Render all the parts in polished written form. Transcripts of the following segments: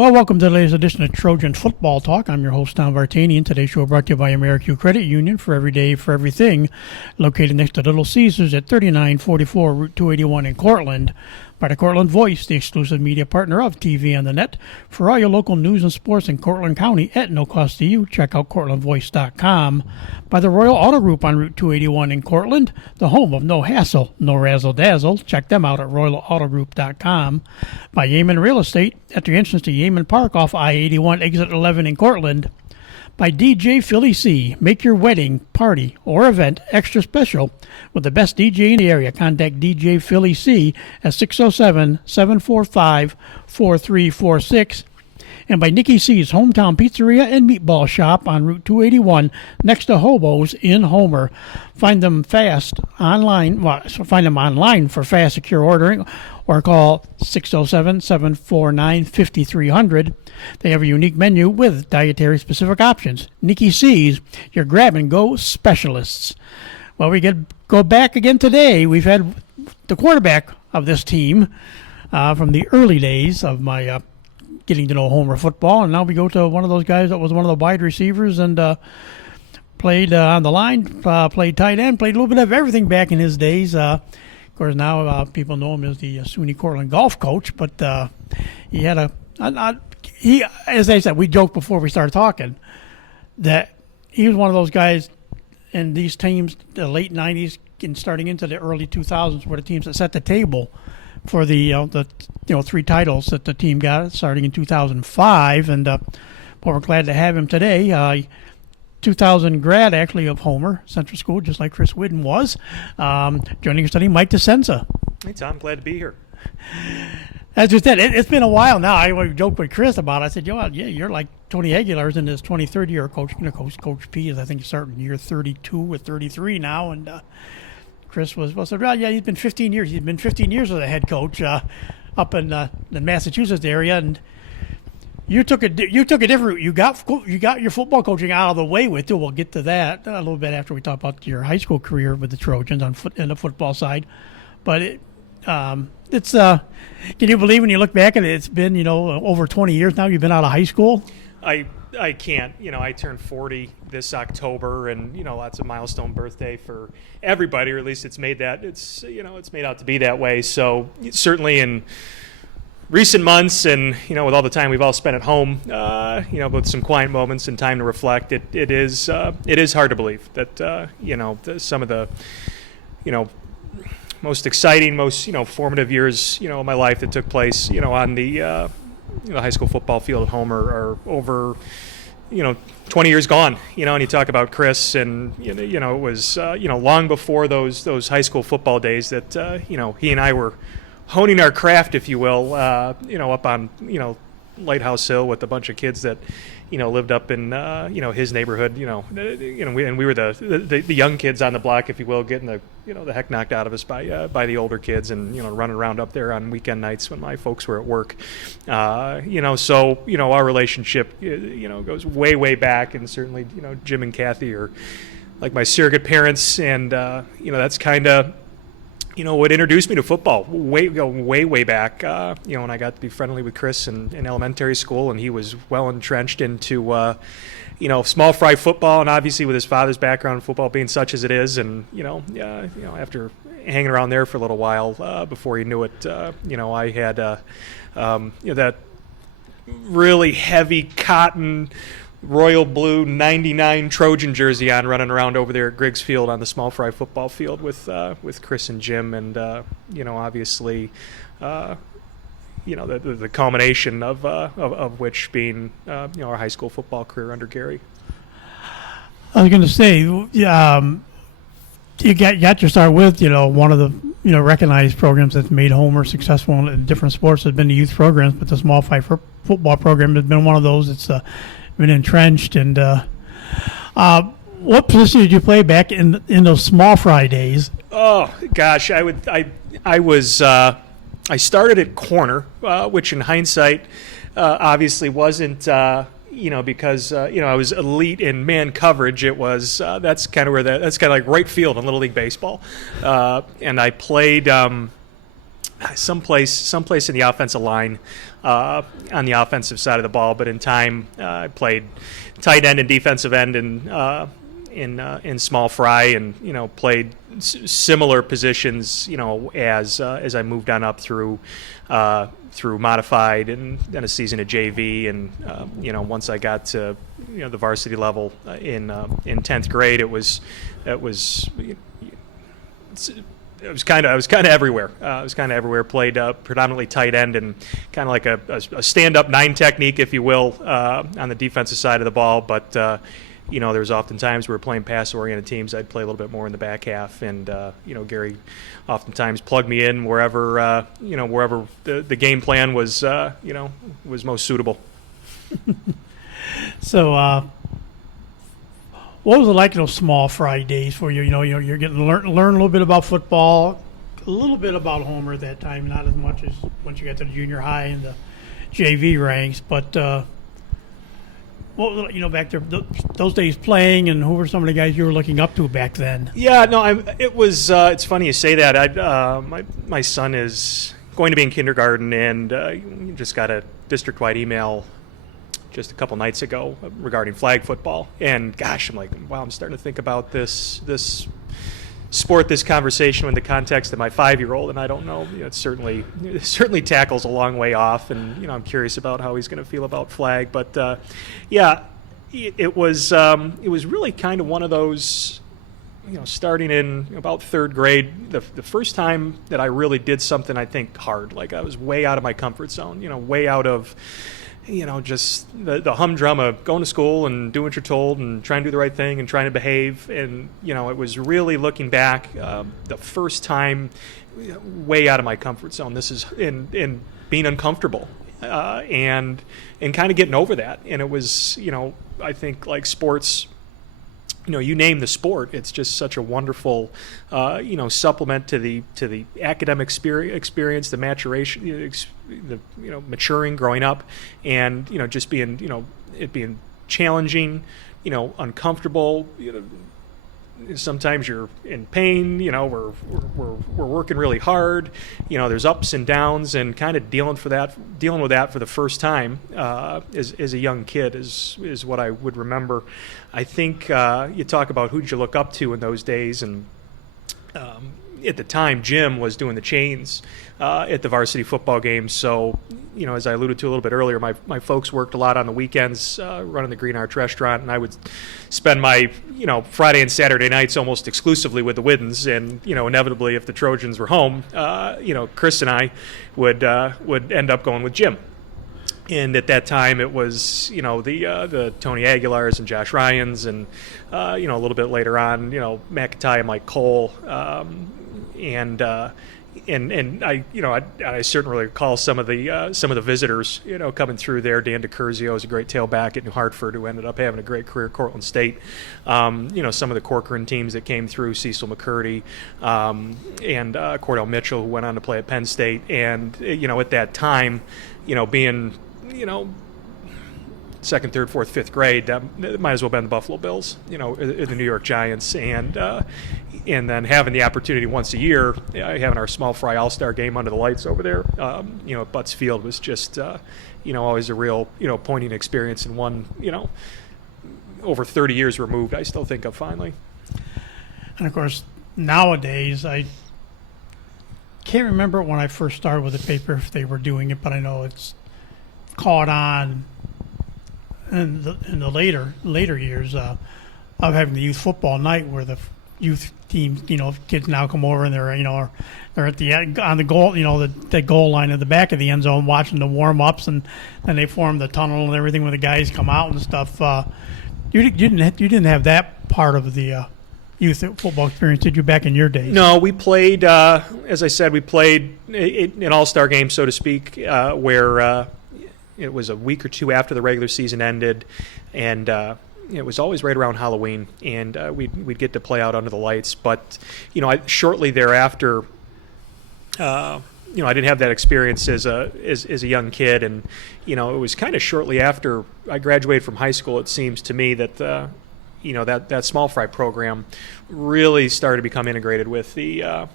Well, welcome to the latest edition of Trojan Football Talk. I'm your host, Tom Vartanian. Today's show brought to you by AmeriQ Credit Union for every day, for everything, located next to Little Caesars at 3944 Route 281 in Cortland. By the Cortland Voice, the exclusive media partner of TV on the Net. For all your local news and sports in Cortland County at no cost to you, check out CortlandVoice.com. By the Royal Auto Group on Route 281 in Cortland, the home of no hassle, no razzle-dazzle. Check them out at RoyalAutoGroup.com. By Yeaman Real Estate, at the entrance to Yeaman Park off I-81 exit 11 in Cortland. By DJ Philly C. Make your wedding, party, or event extra special with the best DJ in the area. Contact DJ Philly C at 607-745-4346. And by Nikki C's Hometown Pizzeria and Meatball Shop on Route 281 next to Hobo's in Homer. Find them online for fast, secure ordering, or call 607-749-5300. They have a unique menu with dietary-specific options. Nikki C's, your grab-and-go specialists. Well, we go back again today. We've had the quarterback of this team from the early days of my getting to know Homer football, and now we go to one of those guys that was one of the wide receivers and played on the line, played tight end, played a little bit of everything back in his days. Of course, now people know him as the SUNY Cortland golf coach, but he had he, as I said, we joked before we started talking that he was one of those guys in these teams, the late 90s and starting into the early 2000s, were the teams that set the table for the three titles that the team got starting in 2005, and we're glad to have him today. 2000 grad, actually, of Homer Central School, just like Chris Whidden was. Joining us today, Mike Discenza. Hey, Tom, glad to be here. As you said, it's been a while now. I joked with Chris about it. I said, you're like Tony Aguilar's in his 23rd year of coaching. Coach P is, I think, starting year 32 or 33 now, and Chris said, well, yeah, he's been 15 years. He's been 15 years as a head coach up in the Massachusetts area, and you took a different route. You got your football coaching out of the way with it. We'll get to that a little bit after we talk about your high school career with the Trojans on the football side. But it's can you believe when you look back at it? It's been over 20 years now. You've been out of high school. I can't. I turned 40 this October, and lots of milestone birthday for everybody, or at least it's made out to be that way. So certainly in recent months, and with all the time we've all spent at home, with some quiet moments and time to reflect, it is hard to believe that some of the most exciting, most formative years of my life that took place on the high school football field at Homer are over 20 years gone, and you talk about Chris, and it was long before those high school football days that he and I were honing our craft, if you will, up on Lighthouse Hill with a bunch of kids that lived up in his neighborhood, we were the young kids on the block, if you will, getting the the heck knocked out of us by the older kids, and running around up there on weekend nights when my folks were at work. So our relationship goes way back, and certainly Jim and Kathy are like my surrogate parents, and that's kind of what introduced me to football way back, when I got to be friendly with Chris in elementary school, and he was well entrenched into small fry football, and obviously with his father's background in football being such as it is, and after hanging around there for a little while, before he knew it, I had that really heavy cotton royal blue 99 Trojan jersey on, running around over there at Griggs Field on the small fry football field with Chris and Jim, and obviously the culmination of which being our high school football career under Gary. I was going to say, you got your start with one of the recognized programs that's made Homer successful in different sports has been the youth programs, but the small fry football program has been one of those that's been entrenched. And what position did you play back in those small fry days? Oh gosh, I started at corner, which in hindsight obviously wasn't because I was elite in man coverage. It was that's kind of like right field in Little League baseball, and I played someplace in the offensive line, on the offensive side of the ball. But in time, I played tight end and defensive end in small fry, and played similar positions, as I moved on up through modified and then a season at JV, and once I got to the varsity level in 10th grade, it was kind of everywhere. I was kind of everywhere. Played predominantly tight end and kind of like a stand-up 9 technique, if you will, on the defensive side of the ball. But there was often times we were playing pass-oriented teams. I'd play a little bit more in the back half, and Gary oftentimes plugged me in wherever the game plan was was most suitable. So, what was it like those small fry days for you? You're getting to learn a little bit about football, a little bit about Homer at that time, not as much as once you got to the junior high and the JV ranks. But what was back there those days playing, and who were some of the guys you were looking up to back then? Yeah, no, it was. It's funny you say that. My son is going to be in kindergarten, and just got a district-wide email just a couple nights ago regarding flag football. And gosh, I'm like, wow, I'm starting to think about this sport, this conversation in the context of my 5-year-old, and I don't know. It certainly tackles a long way off, and I'm curious about how he's going to feel about flag. But yeah, it was really kind of one of those. Starting in about 3rd grade, the first time that I really did something, I think, hard. Like I was way out of my comfort zone. Way out of just the humdrum of going to school and doing what you're told and trying to do the right thing and trying to behave. And, it was really looking back, the first time way out of my comfort zone. This is in being uncomfortable and kind of getting over that. And it was, I think like sports, you name the sport, it's just such a wonderful, supplement to the academic experience, the maturation, the maturing, growing up, and just being, it being challenging, uncomfortable. Sometimes you're in pain. We're working really hard. There's ups and downs, and kind of dealing with that for the first time as a young kid is what I would remember. I think you talk about who did you look up to in those days, and at the time Jim was doing the chains at the varsity football games. So as I alluded to a little bit earlier, my folks worked a lot on the weekends running the Green Arch restaurant, and I would spend my Friday and Saturday nights almost exclusively with the Widdens. And inevitably, if the Trojans were home, Chris and I would end up going with Jim. And at that time, it was the Tony Aguilars and Josh Ryans, and a little bit later on, McIntyre and Mike Cole, and I certainly recall some of the visitors coming through there. Dan DiCurzio is a great tailback at New Hartford who ended up having a great career at Cortland State. Some of the Corcoran teams that came through, Cecil McCurdy and Cordell Mitchell, who went on to play at Penn State. And at that time, being second, third, fourth, fifth grade, that might as well have been the Buffalo Bills, the New York Giants, and then having the opportunity once a year, having our small fry all-star game under the lights over there, at Butts Field was just, always a real, poignant experience, and one, over 30 years removed, I still think of fondly. And of course, nowadays, I can't remember when I first started with the paper if they were doing it, but I know it's caught on in the later years of having the youth football night, where the youth teams, kids now come over and they're on the goal, the goal line at the back of the end zone, watching the warm ups, and then they form the tunnel and everything when the guys come out and stuff. You didn't have that part of the youth football experience, did you, back in your days? No, we played, as I said, we played an all-star game, so to speak, where it was a week or two after the regular season ended, and it was always right around Halloween, and we'd get to play out under the lights. But shortly thereafter, I didn't have that experience as a young kid, and it was kind of shortly after I graduated from high school. It seems to me that that small fry program really started to become integrated with the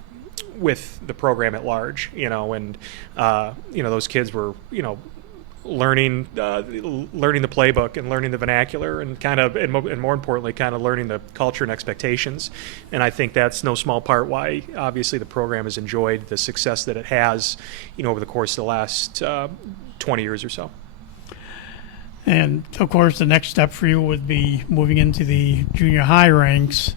with the program at large, and those kids were, learning the playbook and learning the vernacular and and more importantly, kind of learning the culture and expectations. And I think that's no small part why obviously the program has enjoyed the success that it has, over the course of the last 20 years or so. And of course, the next step for you would be moving into the junior high ranks.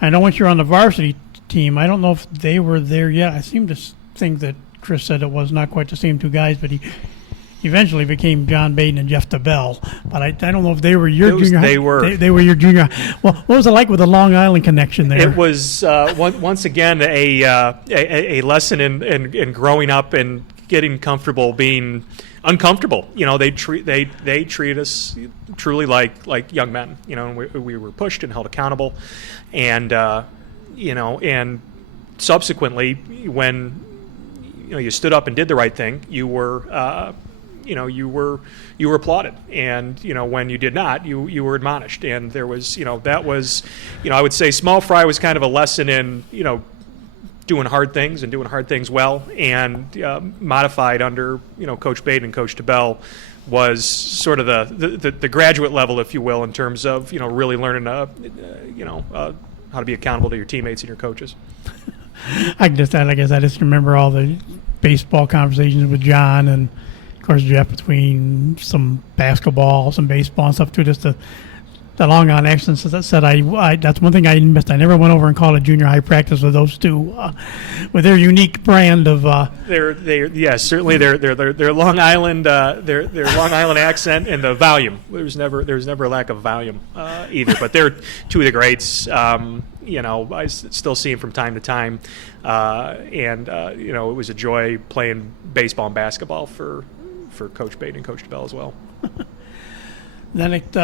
I know once you're on the varsity team, I don't know if they were there yet. I seem to think that Chris said it was not quite the same two guys, but he eventually became John Baden and Jeff DeBell. But I don't know if they were your junior high. They were. They were your junior high. Well, what was it like with the Long Island connection there? It was once again a lesson in growing up and getting comfortable being uncomfortable. They treat us truly like young men. And we were pushed and held accountable, and and subsequently when you stood up and did the right thing, you were you were applauded, and when you did not, you were admonished. And there was that was I would say small fry was kind of a lesson in doing hard things and doing hard things well, and modified under Coach Baden and Coach DeBell was sort of the graduate level, if you will, in terms of really learning how to be accountable to your teammates and your coaches. I just remember all the baseball conversations with John and of course Jeff, between some basketball, some baseball and stuff too. Just the Long Island accents that said I that's one thing I missed. I never went over and called a junior high practice with those two, with their unique brand of. Certainly their Long Island their Long Island accent and the volume. There's never a lack of volume either. But they're two of the greats. I still see them from time to time, and it was a joy playing baseball and basketball for Coach Baden and Coach DeBell as well. Then it,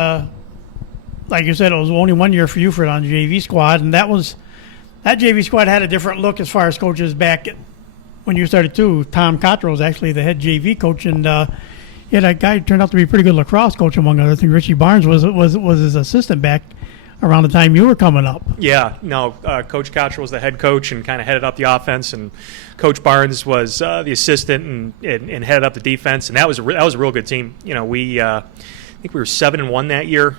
like you said, it was only 1 year for you on the JV squad, and that JV squad had a different look as far as coaches back when you started too. Tom Cottrell was actually the head JV coach, and that guy turned out to be a pretty good lacrosse coach, among other things. Richie Barnes was his assistant back around the time you were coming up. Yeah, no, Coach Cottrell was the head coach and kind of headed up the offense, and Coach Barnes was the assistant and headed up the defense, and that was a real good team. I think we were 7-1 that year,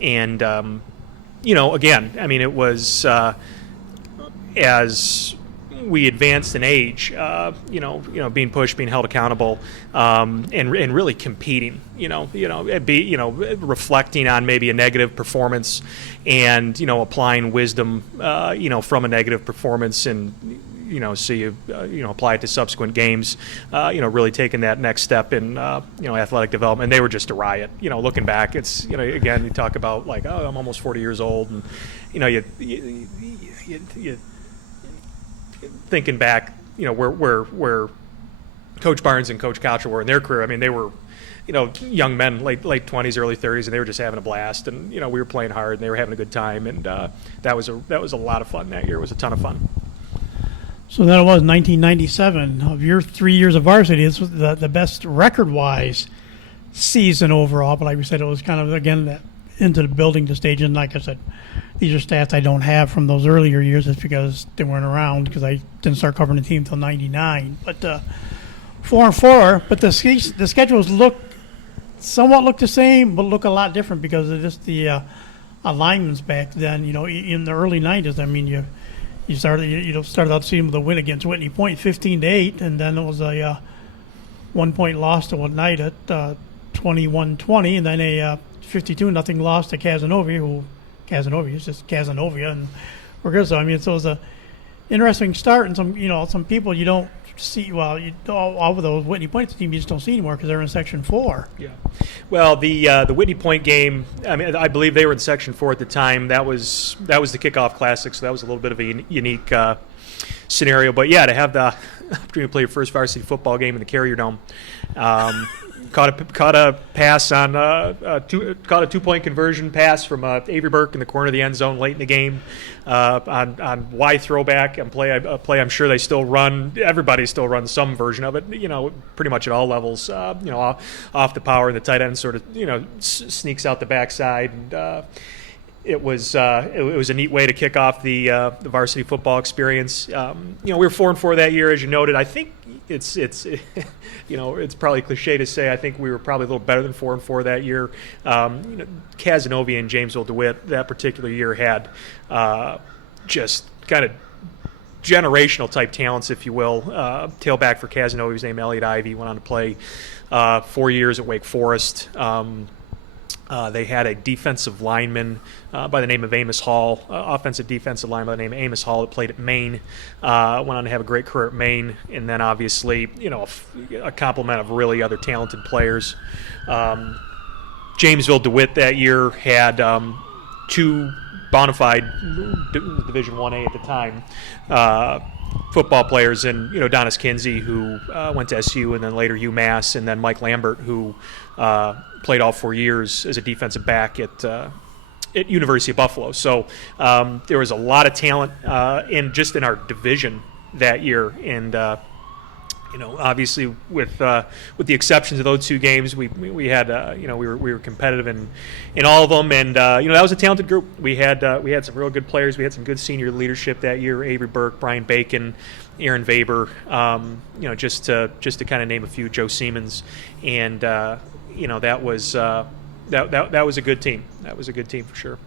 and again, I mean, it was as we advanced in age, being pushed, being held accountable, and really competing, reflecting on maybe a negative performance, and applying wisdom, from a negative performance, and so you apply it to subsequent games, really taking that next step in athletic development. And they were just a riot. Looking back, it's again, you talk about like, oh, I'm almost 40 years old, and you thinking back, where Coach Barnes and Coach Cottrell were in their career. I mean, they were, young men, late 20s, early 30s, and they were just having a blast. And we were playing hard, and they were having a good time. And that was a lot of fun that year. It was a ton of fun. So that was 1997. Of your 3 years of varsity, this was the best record-wise season overall. But like we said, it was kind of, again, into the building the stage. And like I said, these are stats I don't have from those earlier years just because they weren't around, because I didn't start covering the team until 99. But 4-4, but the schedules somewhat look the same, but look a lot different because of just the alignments back then. In the early 90s, I mean, you started out the season with a win against Whitney Point, 15-8, and then it was a 1 point loss to one night at 21-20, and then a 52-0 loss to Casanova, is just Casanova, and we're good. So I mean, so it was a interesting start, and some people you don't see. Well, all of those Whitney Point team you just don't see anymore because they're in Section 4. Yeah. Well, the Whitney Point game, I mean, I believe they were in Section 4 at the time. That was the kickoff classic, so that was a little bit of a unique scenario. But yeah, to have the opportunity to play your first varsity football game in the Carrier Dome. Caught a pass on caught a 2-point conversion pass from Avery Burke in the corner of the end zone late in the game on Y throwback and play I'm sure they still run. Everybody still runs some version of it. Pretty much at all levels. Off the power, and the tight end sort of sneaks out the backside, it was a neat way to kick off the varsity football experience. We were 4-4 that year, as you noted. I think it's it's probably cliche to say. I think we were probably a little better than 4-4 that year. Casanova and Jamesville DeWitt that particular year had just kind of generational type talents, if you will. Tailback for Casanova, his name Elliot Ivey, went on to play 4 years at Wake Forest. They had a defensive lineman by the name of Amos Hall, offensive defensive lineman by the name of Amos Hall that played at Maine, went on to have a great career at Maine, and then obviously, a complement of really other talented players. Jamesville DeWitt that year had two bona fide Division 1A at the time football players, and Donis Kinsey, who went to SU and then later UMass, and then Mike Lambert, who played all 4 years as a defensive back at University of Buffalo. So there was a lot of talent in our division that year, and obviously with the exceptions of those two games, we had we were competitive in all of them, and that was a talented group. We had some real good players. We had some good senior leadership that year: Avery Burke, Brian Bacon, Aaron Weber. Just to kind of name a few, Joe Siemens, and that was that was a good team. That was a good team for sure.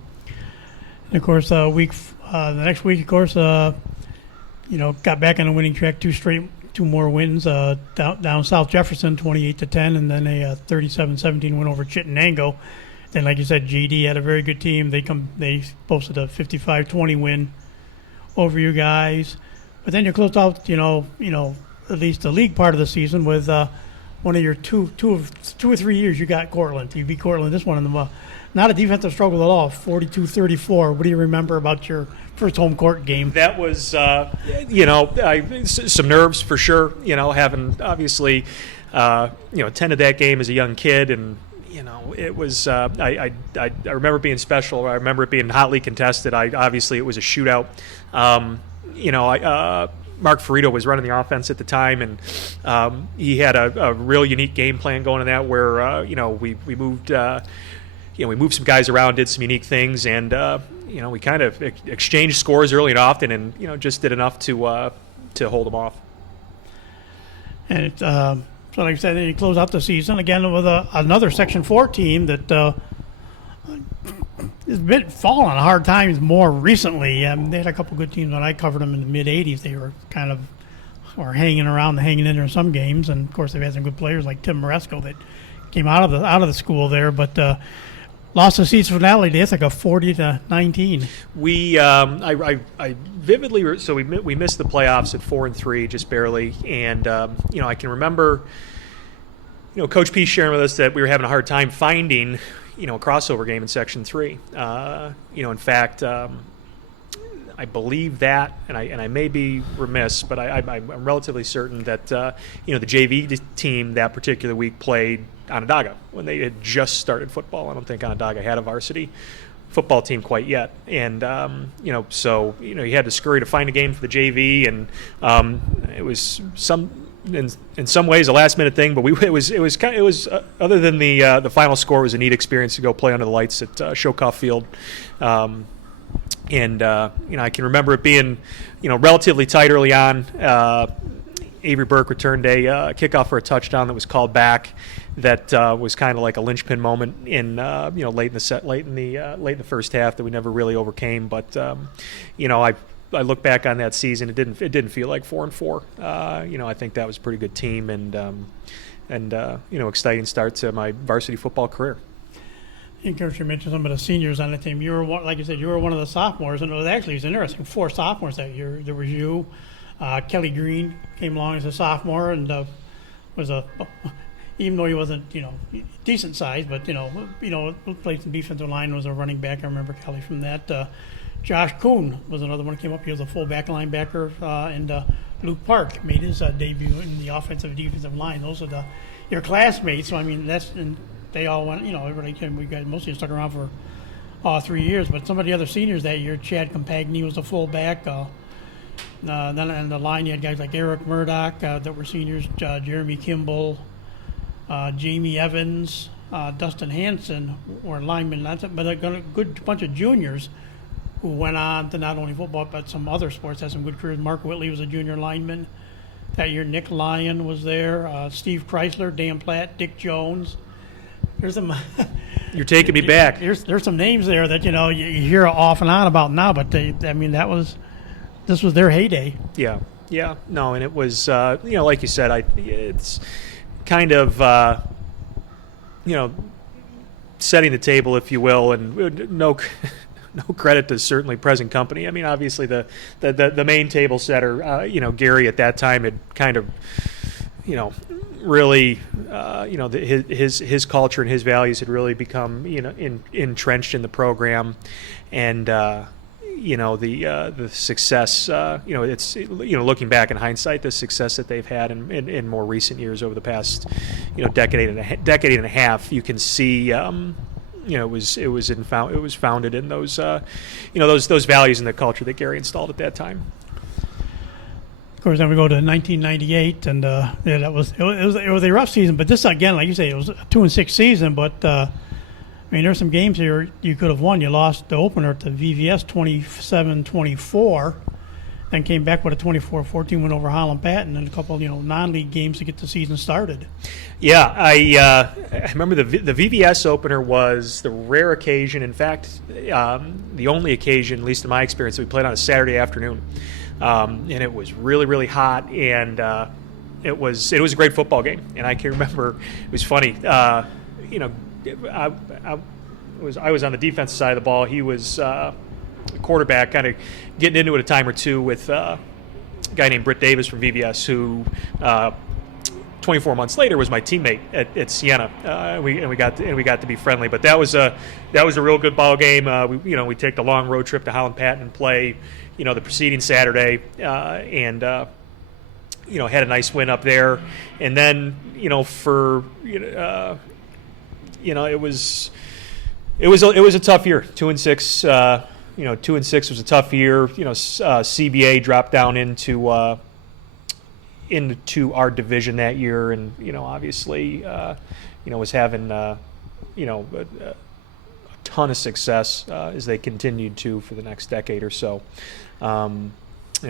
And of course, the next week, of course, got back on a winning track, two more wins down South Jefferson, 28-10, and then a 37-17 win over Chittenango. Then, like you said, GD had a very good team. They posted a 55-20 win over you guys. But then you closed out, at least the league part of the season with one of your two or 3 years. You got Cortland. You beat Cortland this one in the not a defensive struggle at all, 42-34. What do you remember about your first home court game? That was, some nerves for sure. Having obviously, attended that game as a young kid, and it was. I remember it being special. I remember it being hotly contested. Obviously it was a shootout. Mark Ferrito was running the offense at the time, and he had a real unique game plan going in that, where we moved. We moved some guys around, did some unique things, and we kind of exchanged scores early and often, and just did enough to hold them off. And so, like I said, then you close out the season again with another Section 4 team that has been falling on hard times more recently. They had a couple good teams when I covered them in the mid '80s. They were kind of hanging around, hanging in there in some games, and of course they've had some good players like Tim Moresco that came out of the school there, but. Lost the season finale day. It's like a 40-19. I vividly so we missed the playoffs at 4-3, just barely, and I can remember, Coach P sharing with us that we were having a hard time finding, a crossover game in Section 3. In fact, I believe that, and I may be remiss, but I'm relatively certain that the JV team that particular week played Onondaga when they had just started football. I don't think Onondaga had a varsity football team quite yet, and so you had to scurry to find a game for the JV, and it was in some ways a last minute thing, but it was other than the final score, it was a neat experience to go play under the lights at Shokoff Field. And I can remember it being, relatively tight early on. Avery Burke returned a kickoff for a touchdown that was called back. That was kind of like a linchpin moment in late in the first half that we never really overcame. But I look back on that season, it didn't feel like 4-4. I think that was a pretty good team, and exciting start to my varsity football career. And Coach, you mentioned some of the seniors on the team. You were like you said, you were one of the sophomores, and it was interesting. 4 sophomores that year. There was you, Kelly Green came along as a sophomore, and was even though he wasn't decent size, but played some defensive line, was a running back. I remember Kelly from that. Josh Kuhn was another one who came up. He was a fullback linebacker, and Luke Park made his debut in the offensive defensive line. Those are your classmates. So I mean they all went, everybody came. We guys mostly stuck around for 3 years. But some of the other seniors that year, Chad Compagni was a fullback. Then on the line, you had guys like Eric Murdoch that were seniors, Jeremy Kimball, Jamie Evans, Dustin Hanson were linemen, but a good bunch of juniors who went on to not only football but some other sports, had some good careers. Mark Whitley was a junior lineman that year. Nick Lyon was there. Steve Chrysler, Dan Platt, Dick Jones. There's some. You're taking me back. There's some names there that you hear off and on about now, but this was their heyday. Yeah, no, and it was like you said, it's kind of setting the table, if you will, and no credit to certainly present company. I mean, obviously the main table setter, Gary at that time had kind of, really, his culture and his values had really become, entrenched in the program, and the success, it's looking back in hindsight, the success that they've had in more recent years over the past, decade and a half, you can see. It was founded in those those values and the culture that Gary installed at that time. Of course, then we go to 1998, and it was a rough season. But this, again, like you say, it was a 2-6 season. But there's some games here you could have won. You lost the opener to VVS 27-24, then came back with a 24-14 win over Holland Patton, and a couple non-league games to get the season started. Yeah, I remember the VVS opener was the rare occasion. In fact, the only occasion, at least in my experience, that we played on a Saturday afternoon. And it was really, really hot, and it was a great football game. And I can remember it was funny. I was on the defensive side of the ball. He was quarterback, kind of getting into it a time or two with a guy named Britt Davis from VVS, who 24 months later was my teammate at Siena. We got to be friendly. But that was a real good ball game. We take the long road trip to Holland Patton and play. The preceding Saturday, and had a nice win up there, and then it was a tough year. 2-6, 2-6 was a tough year. CBA dropped down into our division that year, and obviously was having a ton of success as they continued to for the next decade or so. And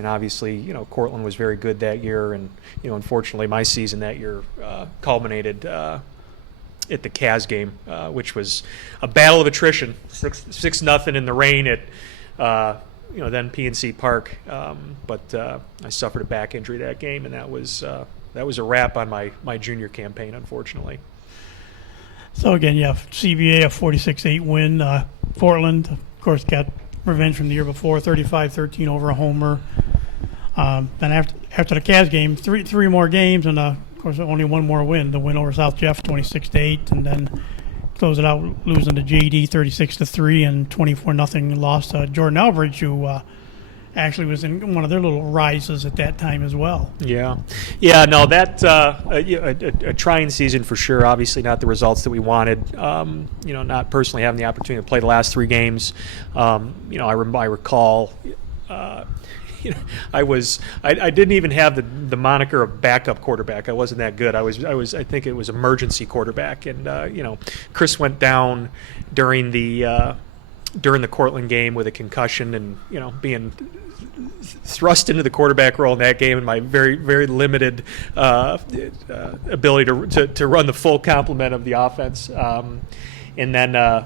obviously, Cortland was very good that year, and unfortunately, my season that year culminated at the Cavs game, which was a battle of attrition, 6-0 in the rain at then PNC Park. But I suffered a back injury that game, and that was a wrap on my junior campaign, unfortunately. So again, CBA a 46-8 win. Portland, of course, got revenge from the year before, 35-13 over Homer. Then after the Cavs game, three more games, and of course only one more win. The win over South Jeff, 26-8, and then close it out losing to JD 36-3 and 24-0 loss to Jordan Elbridge, who actually was in one of their little rises at that time as well. Yeah. No, that a trying season for sure. Obviously, not the results that we wanted. Not personally having the opportunity to play the last three games. I recall. I didn't even have the moniker of backup quarterback. I wasn't that good. I think it was emergency quarterback, and Chris went down during the Cortland game with a concussion, and being thrust into the quarterback role in that game, and my very, very limited ability to run the full complement of the offense. And then the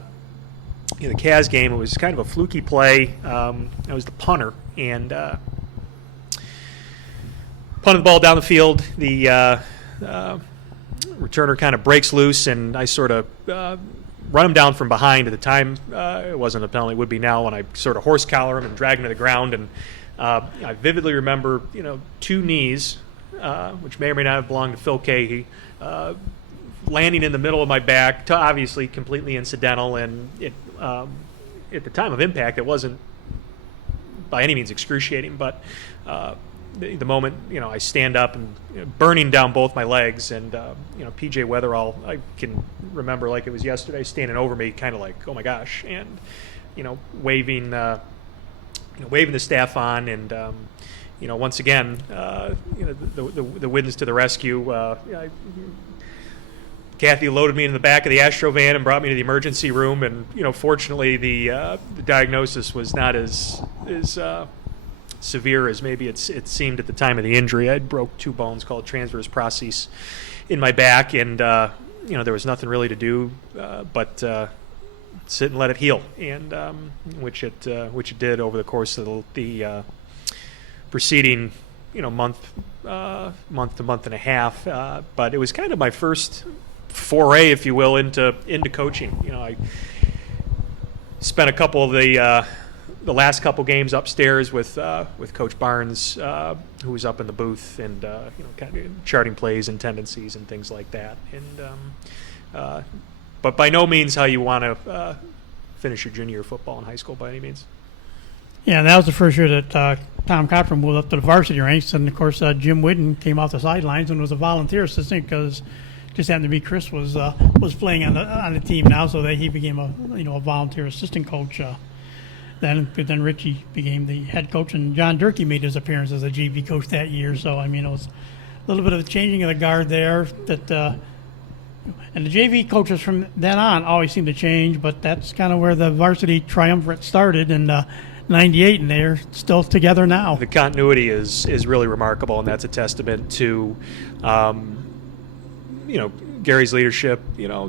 Cavs game, it was kind of a fluky play. I was the punter, and punted the ball down the field. The returner kind of breaks loose, and I sort of run him down from behind. At the time, it wasn't a penalty. It would be now, when I sort of horse collar him and drag him to the ground. And I vividly remember, two knees, which may or may not have belonged to Phil Cahey, landing in the middle of my back, obviously completely incidental. And it, at the time of impact, it wasn't by any means excruciating, but the moment, I stand up and burning down both my legs, and PJ Weatherall, I can remember like it was yesterday, standing over me, kind of like, oh my gosh, and waving the staff on, and once again, the witness to the rescue. Kathy loaded me in the back of the Astro van and brought me to the emergency room, and fortunately the diagnosis was not as severe as maybe it seemed at the time of the injury. I broke 2 bones called transverse process in my back, and there was nothing really to do but sit and let it heal, and which it did over the course of the preceding month to month and a half. But it was kind of my first foray, if you will, into coaching. I spent a couple of the last couple games upstairs with Coach Barnes, who was up in the booth, and kind of charting plays and tendencies and things like that. And but by no means how you want to finish your junior football in high school by any means. Yeah, that was the first year that Tom Cochran moved up to the varsity ranks, and of course Jim Whidden came off the sidelines and was a volunteer assistant because just happened to be Chris was playing on the team now, so that he became a volunteer assistant coach. Then Richie became the head coach, and John Durkee made his appearance as a JV coach that year. So it was a little bit of a changing of the guard there. And the JV coaches from then on always seem to change, but that's kind of where the varsity triumvirate started in '98, and they're still together now. The continuity is really remarkable, and that's a testament to Gary's leadership,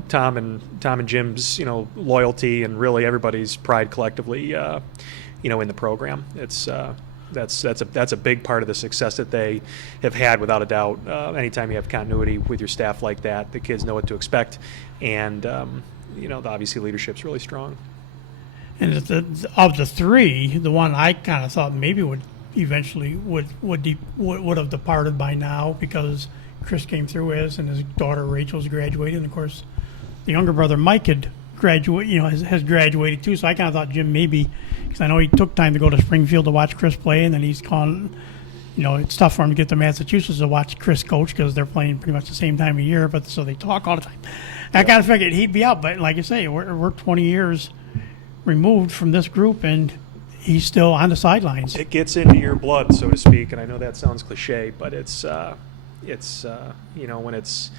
Tom and Jim's, loyalty, and really everybody's pride collectively, in the program. It's that's a big part of the success that they have had, without a doubt. Anytime you have continuity with your staff like that, the kids know what to expect, and obviously leadership's really strong. And of the 3, the one I kind of thought maybe would eventually would have departed by now, because Chris came through and his daughter Rachel's graduated, and of course the younger brother Mike had has graduated too. So I kind of thought Jim maybe, because I know he took time to go to Springfield to watch Chris play, and then he's gone. It's tough for him to get to Massachusetts to watch Chris coach because they're playing pretty much the same time of year, but so they talk all the time. I kind of figured he'd be out, but like you say, we're 20 years removed from this group, and he's still on the sidelines. It gets into your blood, so to speak, and I know that sounds cliche, but it's when it's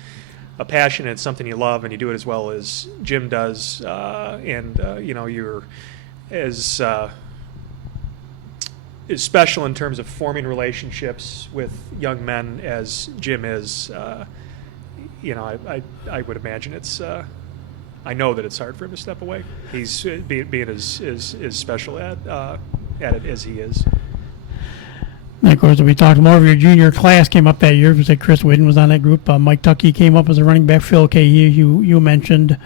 a passion, it's something you love, and you do it as well as Jim does, you're as special in terms of forming relationships with young men as Jim is. I would imagine it's. I know that it's hard for him to step away. He's being as special at it as he is. And of course, we talked more of your junior class came up that year. We said Chris Whidden was on that group. Mike Tuckey came up as a running back. Phil K. You mentioned.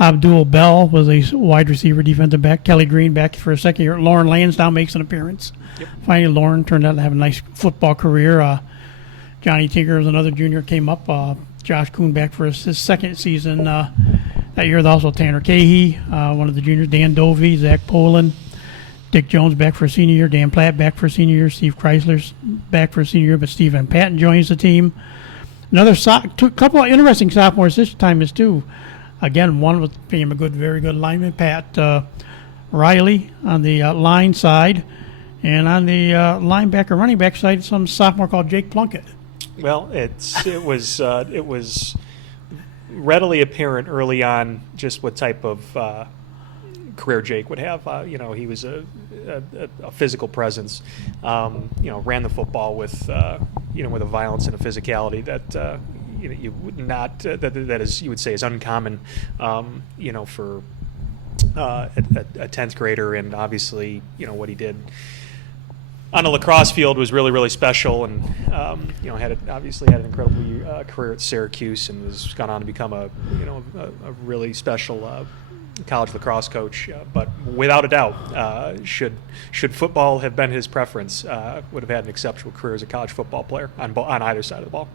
Abdul Bell was a wide receiver, defensive back. Kelly Green back for a second year. Lauren Lansdowne makes an appearance. Yep. Finally, Lauren turned out to have a nice football career. Johnny Tinker was another junior, came up. Josh Kuhn back for his second season. That year, also Tanner Cahey, one of the juniors. Dan Dovey, Zach Poland. Dick Jones back for a senior year. Dan Platt back for a senior year. Steve Chrysler's back for a senior year, but Steve Van Patten joins the team. Another couple of interesting sophomores this time is too. Again, one became a very good lineman, Pat Riley on the line side, and on the linebacker, running back side, some sophomore called Jake Plunkett. Well, it was readily apparent early on just what type of career Jake would have. He was a physical presence. Ran the football with with a violence and a physicality that you would not that is, you would say, is uncommon. For a 10th grader, and obviously what he did on a lacrosse field was really, really special, and had an incredible career at Syracuse, and has gone on to become a really special college lacrosse coach. But without a doubt, should football have been his preference, would have had an exceptional career as a college football player on either side of the ball.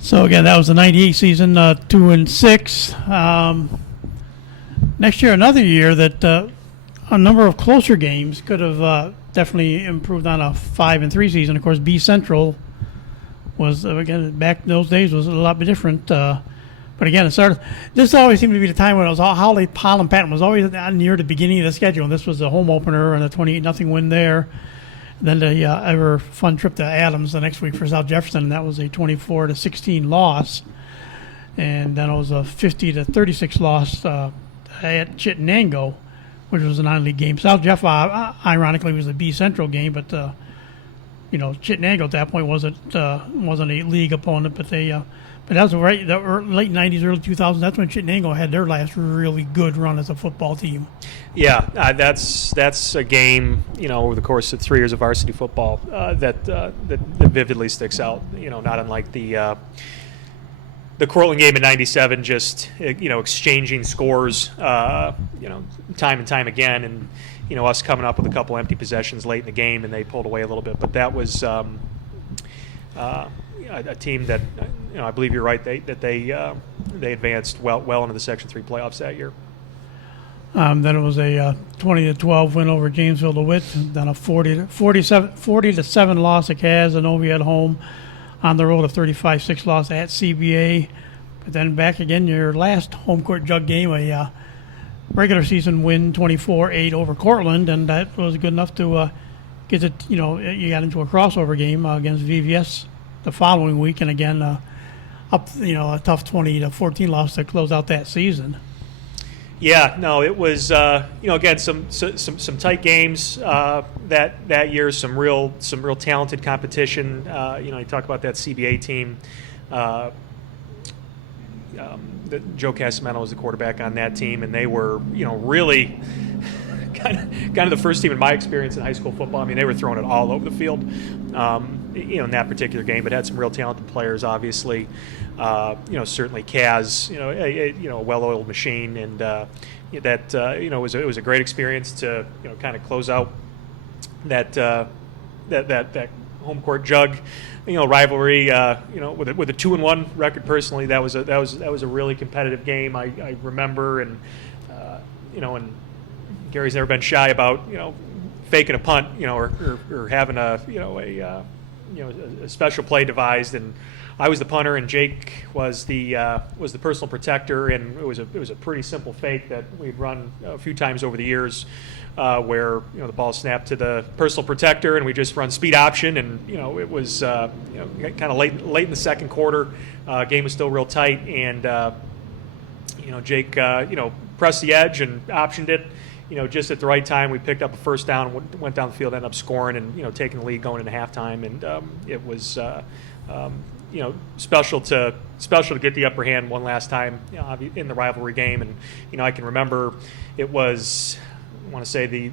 So again, that was the '98 season, 2-6. Next year, another year that a number of closer games could have definitely improved on a 5-3 season. Of course, B Central was again back in those days was a lot different. But again, this always seemed to be the time when it was Holly Patton was always near the beginning of the schedule, and this was the home opener and a 28-0 win there. Then the ever fun trip to Adams the next week for South Jefferson, and that was a 24-16 loss. And then it was a 50-36 loss at Chittenango, which was a non-league game. South Jeff, ironically, was a B Central game, but Chittenango at that point wasn't a league opponent, but that was right the late '90s, early 2000s. That's when Chittenango had their last really good run as a football team. Yeah, that's a game over the course of 3 years of varsity football that vividly sticks out. Not unlike the Cortland game in '97, just exchanging scores, time and time again, and us coming up with a couple empty possessions late in the game, and they pulled away a little bit. But that was a team that I believe you're right they advanced well into the Section 3 playoffs that year. Then it was a 20-12 win over Janesville DeWitt, then a 40-7 loss at Casanova at home. On the road, a 35-6 loss at CBA. But then back again, your last home court jug game, a regular season win, 24-8 over Cortland, and that was good enough to get it. You got into a crossover game against VVS the following week, and again, a tough 20-14 loss to close out that season. Yeah, no, it was again some tight games that year. Some real talented competition. You talk about that CBA team. Joe Casamento was the quarterback on that team, and they were really kind of the first team in my experience in high school football. I mean, they were throwing it all over the field. In that particular game, but had some real talented players. Obviously, certainly Kaz, a well-oiled machine, and it was a great experience to kind of close out that home court jug, rivalry. With a 2-1 record. Personally, that was a really competitive game. I remember, and and Gary's never been shy about faking a punt, or having a special play devised, and I was the punter, and Jake was the personal protector, and it was a pretty simple fake that we'd run a few times over the years, where the ball snapped to the personal protector, and we just run speed option, and it was kind of late in the second quarter, game was still real tight, and Jake pressed the edge and optioned it. Just at the right time, we picked up a first down, went down the field, ended up scoring, and taking the lead going into halftime. And it was, special to get the upper hand one last time in the rivalry game. And I can remember it was, I want to say the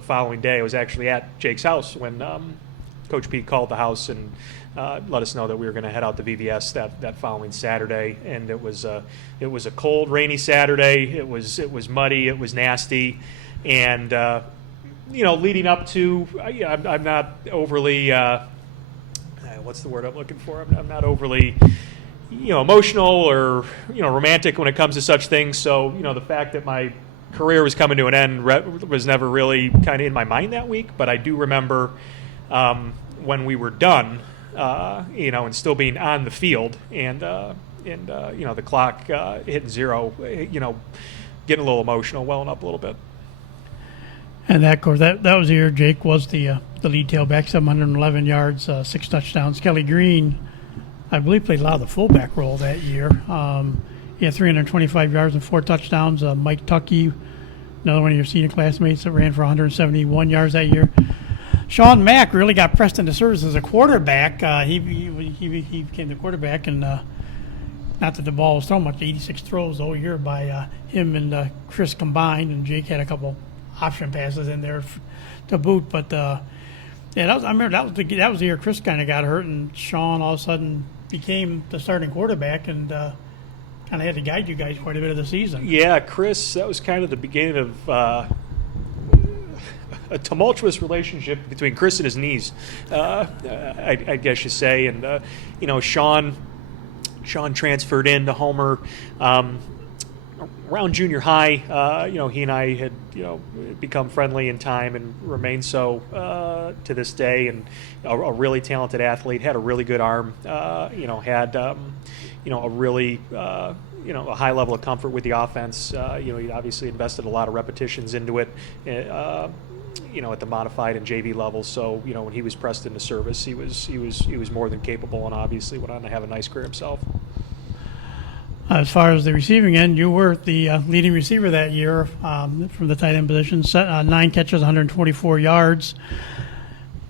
following day, I was actually at Jake's house when Coach Pete called the house and let us know that we were going to head out to VVS that following Saturday. And it was a cold, rainy Saturday. It was muddy. It was nasty, and leading up to, I'm not overly what's the word I'm looking for? I'm not overly emotional or romantic when it comes to such things. So the fact that my career was coming to an end was never really kind of in my mind that week. But I do remember when we were done. And still being on the field, and the clock hitting zero, getting a little emotional, welling up a little bit. And that, of course, that was the year Jake was the lead tailback, 711 yards, 6 touchdowns. Kelly Green, I believe, played a lot of the fullback role that year. He had 325 yards and 4 touchdowns. Mike Tuckey, another one of your senior classmates, that ran for 171 yards that year. Sean Mack really got pressed into service as a quarterback. He became the quarterback, and not that the ball was thrown much, 86 throws the whole year by him and Chris combined, and Jake had a couple option passes in there to boot. But I remember that was the year Chris kind of got hurt, and Sean all of a sudden became the starting quarterback, and kind of had to guide you guys quite a bit of the season. Yeah, Chris, that was kind of the beginning of a tumultuous relationship between Chris and his knees, I guess you say. And Sean transferred into Homer around junior high. He and I had become friendly in time and remained so to this day. And a really talented athlete, had a really good arm. Had a really a high level of comfort with the offense. He obviously invested a lot of repetitions into it. at the modified and JV level. So, when he was pressed into service, he was more than capable, and obviously went on to have a nice career himself. As far as the receiving end, you were the leading receiver that year from the tight end position. 9 catches, 124 yards.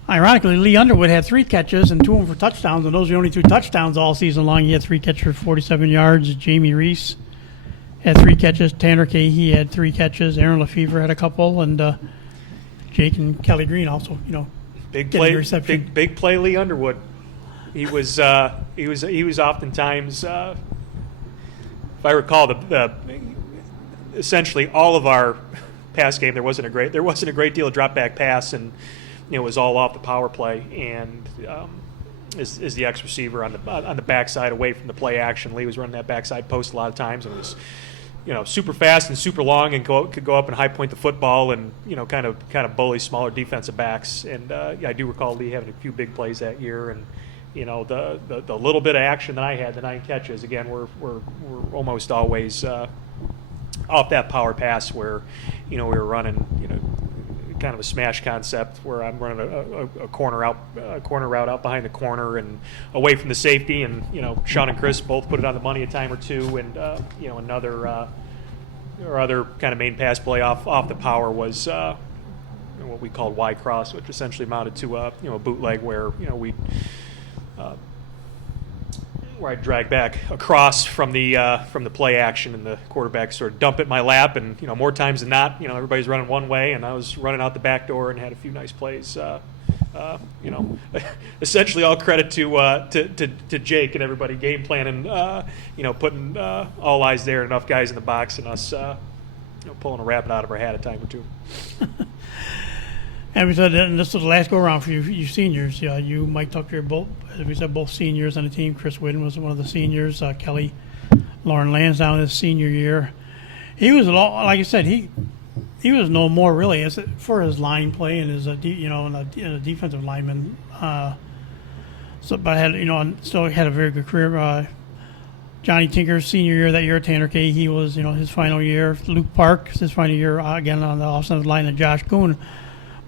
Ironically, Lee Underwood had 3 catches and 2 of them for touchdowns, and those are the only 2 touchdowns all season long. He had 3 catches for 47 yards. Jamie Reese had 3 catches. Tanner Cahey had 3 catches. Aaron Lefevre had a couple, and Jake and Kelly Green also, big play, reception. big play. Lee Underwood. He was oftentimes. If I recall, the essentially all of our pass game, there wasn't a great deal of drop back pass, and it was all off the power play. And is the X receiver on the backside away from the play action. Lee was running that backside post a lot of times, and was super fast and super long, and could go up and high point the football, and kind of bully smaller defensive backs. And I do recall Lee having a few big plays that year, and the little bit of action that I had, the 9 catches, again, were almost always off that power pass where, we were running, kind of a smash concept where I'm running a corner route out behind the corner and away from the safety, and Sean and Chris both put it on the money a time or two, and another or other kind of main pass play off the power was what we called Y cross, which essentially amounted to a bootleg where where I drag back across from the play action, and the quarterback sort of dump it in my lap, and more times than not, everybody's running one way, and I was running out the back door and had a few nice plays. Essentially all credit to Jake and everybody game planning, putting all eyes there, enough guys in the box, and us pulling a rabbit out of our hat a time or two. And we said, and this was the last go around for you seniors. You, Mike Tucker, both, as we said, both seniors on the team. Chris Whidden was one of the seniors. Kelly Lauren Lansdowne his senior year. He was like I said, he was no more really for his line play and his a defensive lineman. But had still had a very good career. Johnny Tinker's senior year that year, Tanner Kay, he was his final year. Luke Park his final year again on the offensive line, and Josh Kuhn.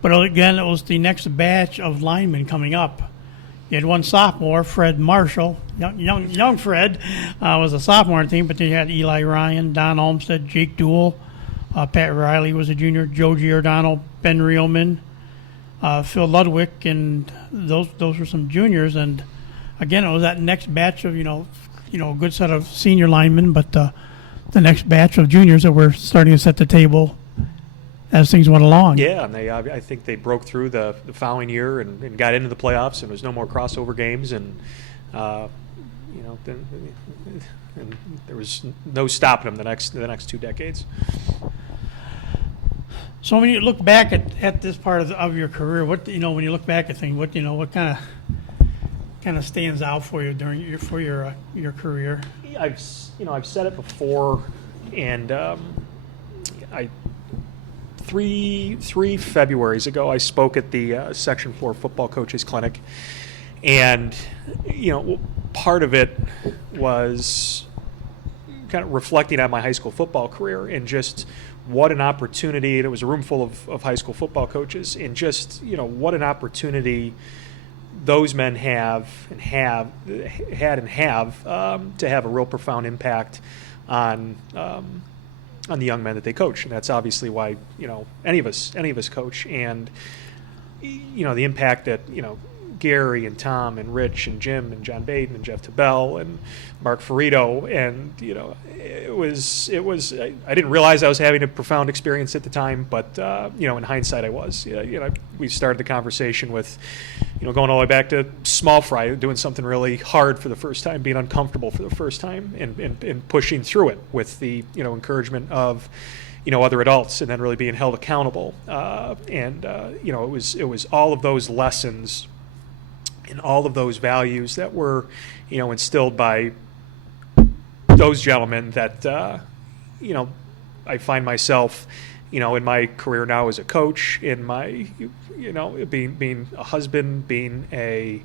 But again, it was the next batch of linemen coming up. You had one sophomore, Fred Marshall, young Fred, was a sophomore on the team, but then you had Eli Ryan, Don Olmsted, Jake Duell, Pat Riley was a junior, Joe Giordano, Ben Reelman, Phil Ludwig, and those were some juniors. And again, it was that next batch of a good set of senior linemen, but the next batch of juniors that were starting to set the table as things went along. Yeah, and I think they broke through the following year and got into the playoffs, and there was no more crossover games, and and there was no stopping them the next 2 decades. So when you look back at this part of your career, what when you look back at things, what kind of stands out for you during your career? I've said it before, and Three Februarys ago, I spoke at the Section 4 football coaches clinic, and part of it was kind of reflecting on my high school football career and just what an opportunity. And it was a room full of high school football coaches, and just what an opportunity those men have to have a real profound impact on the young men that they coach. And that's obviously why any of us coach. And the impact that Gary and Tom and Rich and Jim and John Baden and Jeff Tabell and Mark Ferrito, and it was I didn't realize I was having a profound experience at the time, but in hindsight I was. We started the conversation with going all the way back to small fry, doing something really hard for the first time, being uncomfortable for the first time, and pushing through it with the encouragement of other adults, and then really being held accountable. It was all of those lessons and all of those values that were instilled by those gentlemen that I find myself in my career now as a coach, in my being a husband, being a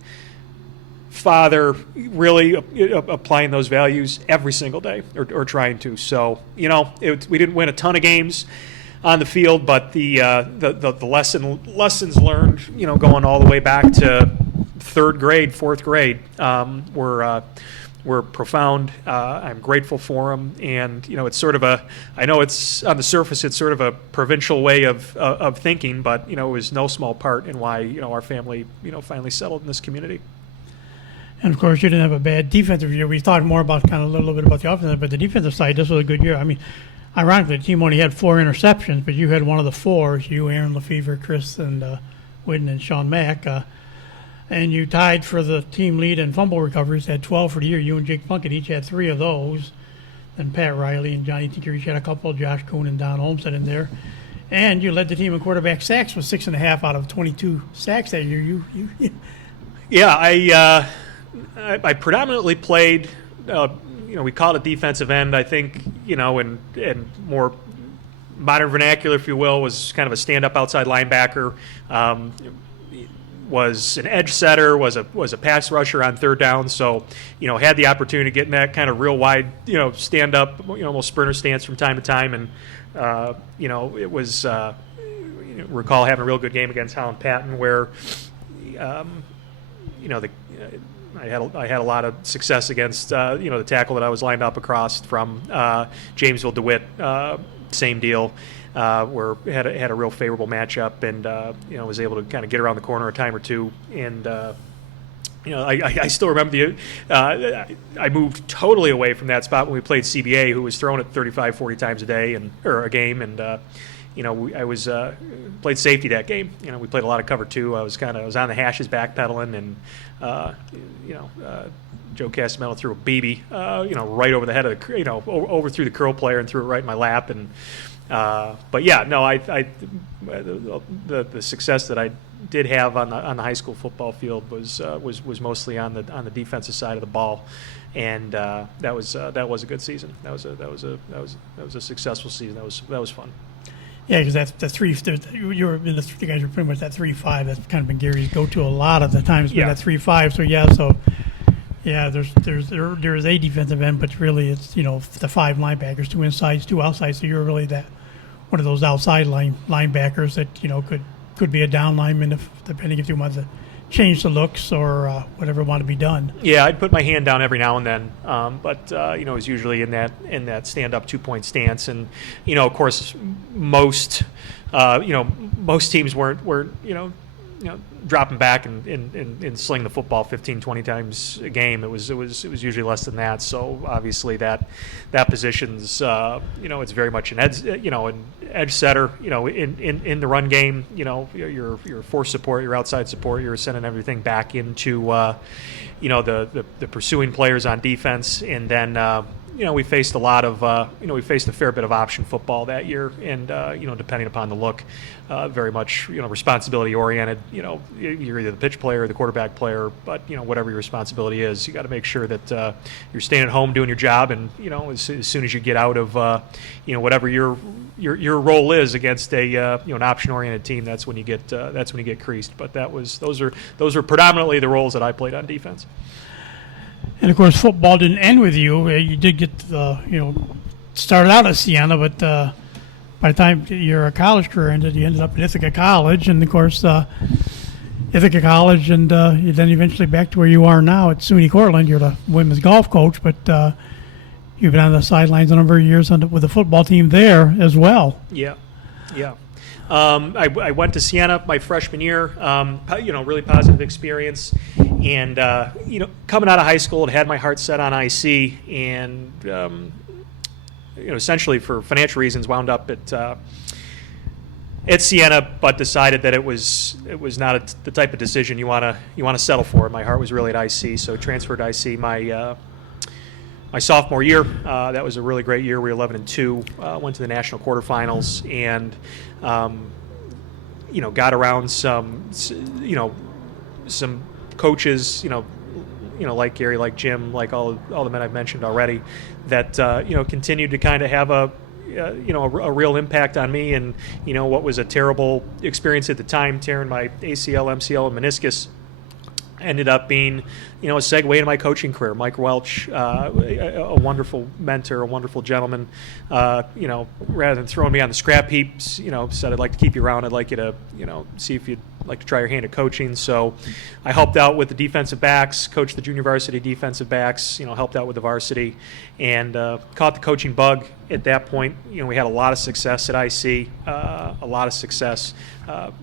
father, really applying those values every single day, or trying to. So we didn't win a ton of games, on the field, but the lessons learned, going all the way back to third grade, fourth grade, were profound. I'm grateful for them, and it's sort of I know it's on the surface, it's sort of a provincial way of thinking, but it was no small part in why our family finally settled in this community. And of course, you didn't have a bad defensive year. We talked more about kind of a little bit about the offensive, but the defensive side, this was a good year. I mean, ironically, the team only had 4 interceptions, but you had one of the 4s. You, Aaron Lefevre, Chris, and Whidden, and Sean Mack. And you tied for the team lead in fumble recoveries, had 12 for the year. You and Jake Plunkett each had 3 of those. Then Pat Riley and Johnny Tinker each had a couple. Josh Kuhn and Don Olmsted in there. And you led the team in quarterback sacks with 6.5 out of 22 sacks that year. Yeah, I predominantly played, we call it defensive end. I think, in more modern vernacular, if you will, was kind of a stand-up outside linebacker. Was an edge setter, was a pass rusher on third down. So, had the opportunity to get in that kind of real wide, stand up, almost sprinter stance from time to time. And, it was, recall having a real good game against Holland Patton where, I had a lot of success against the tackle that I was lined up across from Jamesville DeWitt. Same deal, where had a real favorable matchup, and was able to kind of get around the corner a time or two. And I still remember I moved totally away from that spot when we played CBA, who was throwing it 35, 40 times a day or a game, and I was played safety that game. We played a lot of cover 2. I was on the hashes backpedaling, and Joe Castamello threw a BB, right over the head of the, over through the curl player and threw it right in my lap. And but yeah, no, the success that I did have on the high school football field was mostly on the defensive side of the ball. And that was a good season. That was a successful season. That was fun. Yeah, because that's the 3. You guys were pretty much that 3-5. That's kind of been Gary's go-to a lot of the times. But that 3-5. So there's a defensive end, but really it's the 5 linebackers, 2 insides, 2 outsides. So you're really one of those outside linebackers that could be a down lineman depending if you want to change the looks or whatever want to be done. Yeah, I'd put my hand down every now and then, but it was usually in that stand-up 2-point stance. And of course, most teams weren't dropping back and sling the football 15, 20 times a game. It was usually less than that. So obviously that position's it's very much an edge setter. In the run game, your force support, your outside support, you're sending everything back into the pursuing players on defense. And then we faced a fair bit of option football that year, and depending upon the look, very much responsibility oriented. You're either the pitch player or the quarterback player, but whatever your responsibility is, you got to make sure that you're staying at home doing your job, and as soon as you get out of whatever your role is against an option oriented team, that's when you get creased. But those are predominantly the roles that I played on defense. And of course, football didn't end with you. You did get started out at Siena, but by the time your college career ended, you ended up at Ithaca College, and of course, Ithaca College, and then eventually back to where you are now at SUNY Cortland. You're the women's golf coach, but you've been on the sidelines a number of years with the football team there as well. Yeah. I went to Siena my freshman year. Really positive experience, and coming out of high school, had my heart set on IC, and essentially for financial reasons, wound up at Siena, but decided that it was not the type of decision you want to settle for. My heart was really at IC, so transferred to IC my sophomore year. That was a really great year. We were 11-2, went to the national quarterfinals, and got around some coaches, like Gary, like Jim, like all the men I've mentioned already, that continued to kind of have a real impact on me. And what was a terrible experience at the time, tearing my ACL, MCL, and meniscus, ended up being, a segue into my coaching career. Mike Welch, a wonderful mentor, a wonderful gentleman. Rather than throwing me on the scrap heap, said, I'd like to keep you around. I'd like you to, see if you'd like to try your hand at coaching. So I helped out with the defensive backs, coached the junior varsity defensive backs, helped out with the varsity, and caught the coaching bug at that point. We had a lot of success at IC, a lot of success.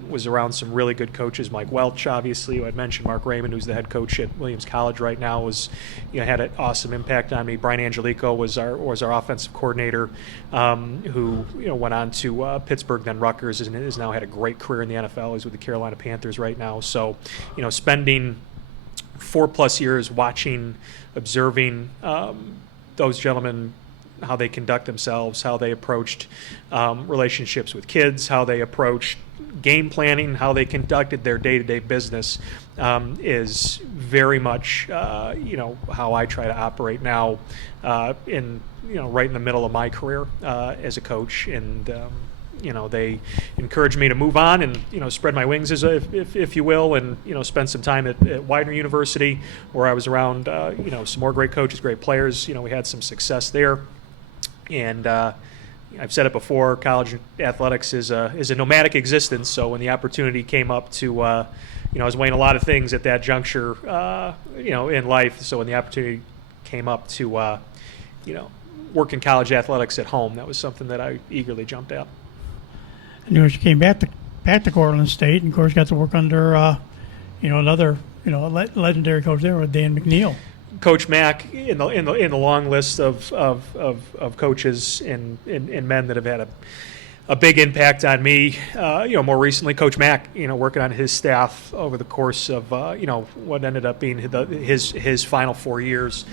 Was around some really good coaches. Mike Welch, obviously, who I'd mentioned. Mark Raymond, who's the head coach at Williams College right now, was had an awesome impact on me. Brian Angelico was our offensive coordinator, who went on to Pittsburgh, then Rutgers, and has now had a great career in the NFL. He's with the Carolina Panthers right now. So, spending 4+ years watching, observing those gentlemen, how they conduct themselves, how they approached relationships with kids, how they approached game planning, how they conducted their day-to-day business, is very much how I try to operate now, in right in the middle of my career as a coach. And they encouraged me to move on and spread my wings, if you will, and spend some time at Widener University, where I was around some more great coaches, great players. We had some success there. And I've said it before, college athletics is a nomadic existence. So when the opportunity came up to, I was weighing a lot of things at that juncture, in life. So when the opportunity came up to, work in college athletics at home, that was something that I eagerly jumped at. And of course, you came back to Cortland State, and of course, got to work under, another, legendary coach there with Dan McNeil. Coach Mack in the long list of coaches and men that have had a big impact on me. More recently, Coach Mack, working on his staff over the course of what ended up being his final 4 years.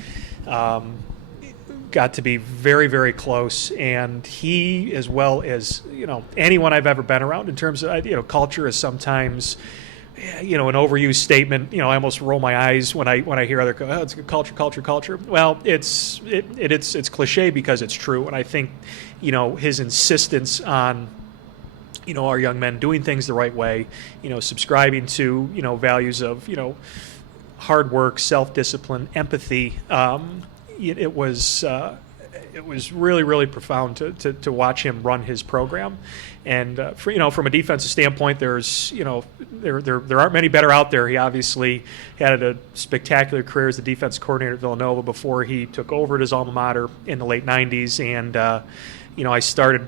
Got to be very, very close, and he, as well as anyone I've ever been around, in terms of culture is sometimes an overused statement. I almost roll my eyes when I hear other it's culture. Well, it's cliche because it's true, and I think his insistence on our young men doing things the right way, subscribing to values of hard work, self-discipline, empathy. It was really, really profound to watch him run his program. And from a defensive standpoint, there's there aren't many better out there. He obviously had a spectacular career as the defense coordinator at Villanova before he took over at his alma mater in the late '90s. And I started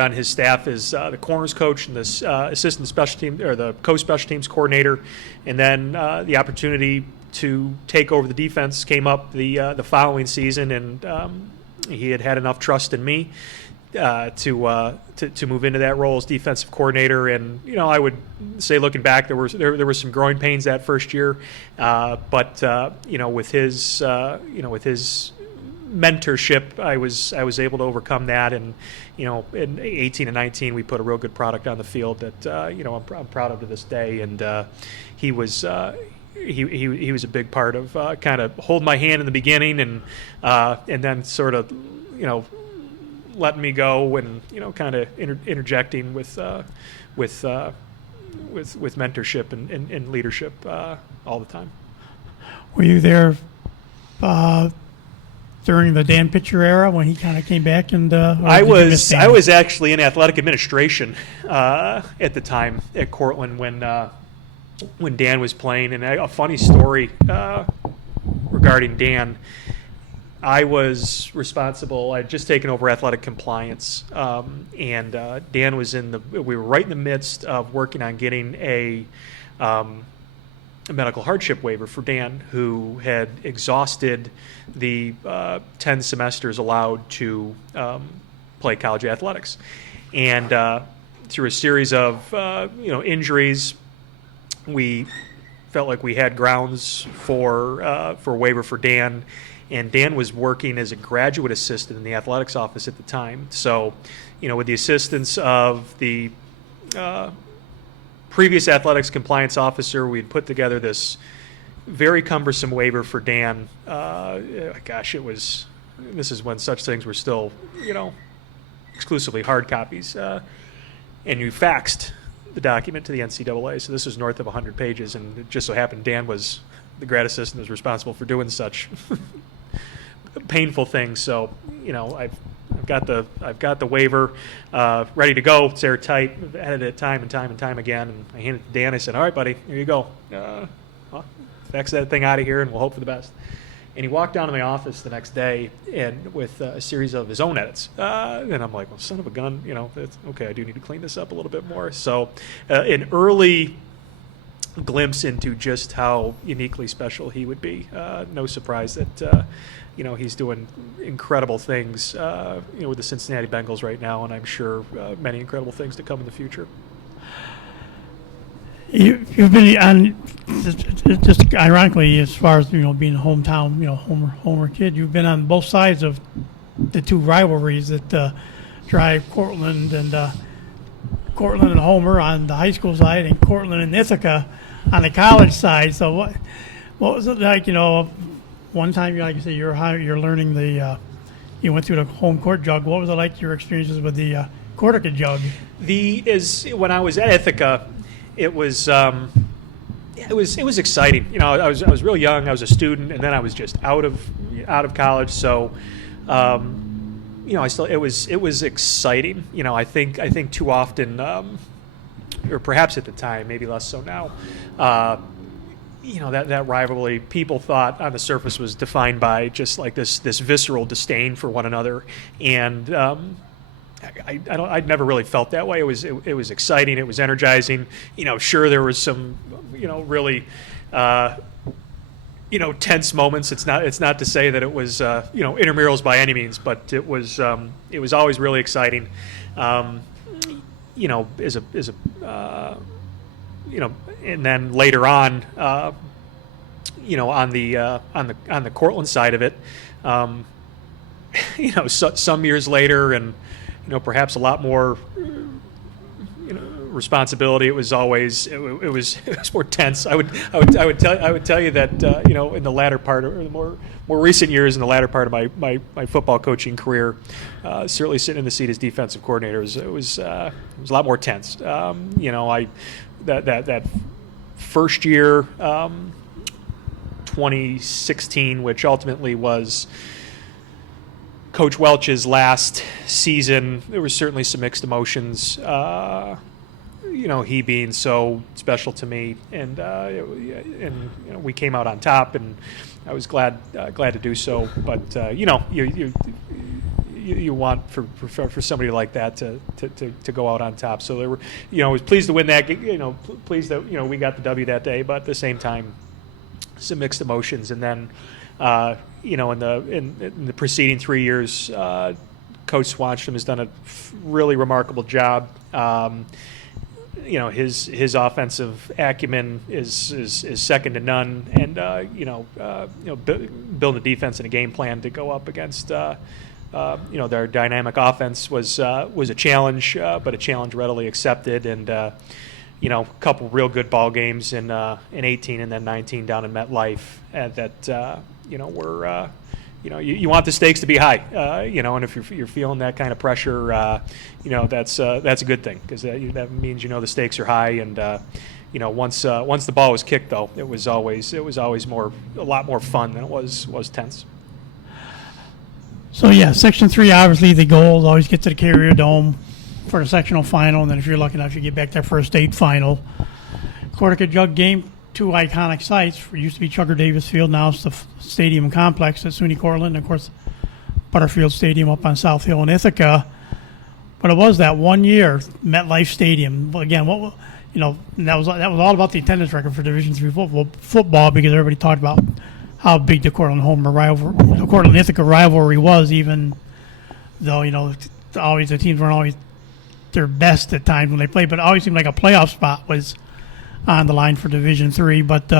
on his staff as the corners coach and this assistant special team, or the co-special teams coordinator, and then the opportunity to take over the defense came up the following season, and he had enough trust in me to move into that role as defensive coordinator. And I would say, looking back, there were some growing pains that first year, but with his mentorship, I was able to overcome that. And in 18 and 19, we put a real good product on the field that I'm proud of to this day. And he was. He was a big part of kind of holding my hand in the beginning, and then sort of letting me go, and kind of interjecting with mentorship and leadership all the time. Were you there during the Dan Pitcher era when he kind of came back? And I was actually in athletic administration at the time at Cortland when Dan was playing. And a funny story regarding Dan, I was responsible. I had just taken over athletic compliance, and Dan was we were right in the midst of working on getting a medical hardship waiver for Dan, who had exhausted the 10 semesters allowed to play college athletics. And through a series of injuries, we felt like we had grounds for waiver for Dan, and Dan was working as a graduate assistant in the athletics office at the time. So, with the assistance of the previous athletics compliance officer, we had put together this very cumbersome waiver for Dan. This is when such things were still, exclusively hard copies, and you faxed the document to the NCAA. So this was north of 100 pages, and it just so happened Dan was the grad assistant who was responsible for doing such painful things. So I've got the waiver ready to go. It's airtight. I've edited it time and time again, and I handed it to Dan. I said, "All right, buddy, here you go. Fax that thing out of here, and we'll hope for the best." And he walked down to my office the next day and with a series of his own edits. And I'm like, well, son of a gun, that's, okay, I do need to clean this up a little bit more. So an early glimpse into just how uniquely special he would be. No surprise that, he's doing incredible things, with the Cincinnati Bengals right now, and I'm sure many incredible things to come in the future. You've been on, just ironically, as far as being a hometown, Homer kid. You've been on both sides of the two rivalries that drive Cortland and Homer on the high school side, and Cortland and Ithaca on the college side. So what was it like? One time, like you said, you're learning you went through the home court jug. What was it like? Your experiences with the Cortica jug? When I was at Ithaca. It was exciting. I was real young. I was a student, and then I was just out of college. So, it was exciting. I think too often, or perhaps at the time, maybe less so now. That rivalry, people thought on the surface was defined by just like this visceral disdain for one another, and I'd never really felt that way. It was exciting. It was energizing. Sure, there was some, really, tense moments. It's not to say that it was, intramurals by any means, but it was always really exciting. And then later on, on the Cortland side of it, some years later, and perhaps a lot more, responsibility. It was always it was more tense. I would tell you that in the latter part, or the more recent years, in the latter part of my football coaching career, certainly sitting in the seat as defensive coordinator, it was a lot more tense. That first year, 2016, which ultimately was Coach Welch's last season, there was certainly some mixed emotions. He being so special to me, and we came out on top, and I was glad to do so. But you want for somebody like that to go out on top. So there were, I was pleased to win that. Pleased that we got the W that day, but at the same time, some mixed emotions, and then. In the preceding 3 years, Coach Swanstrom has done a really remarkable job. His offensive acumen is second to none, and building a defense and a game plan to go up against their dynamic offense was a challenge, but a challenge readily accepted, and a couple real good ball games in 18 and then 19 down in MetLife, and that. You want the stakes to be high, and if you're feeling that kind of pressure, that's a good thing, because that means the stakes are high, and once the ball was kicked, though, it was always a lot more fun than it was tense. So yeah, Section 3, obviously the goal is always get to the Carrier Dome for the sectional final, and then if you're lucky enough, you get back there for a state final. Cortica Jug game. Two iconic sites. It used to be Chugger Davis Field. Now it's the stadium complex at SUNY Cortland, and of course Butterfield Stadium up on South Hill in Ithaca. But it was that 1 year MetLife Stadium. Again, that was all about the attendance record for Division III football, because everybody talked about how big the Cortland Ithaca rivalry was, even though always the teams weren't always their best at times when they played, but it always seemed like a playoff spot was on the line for Division III. But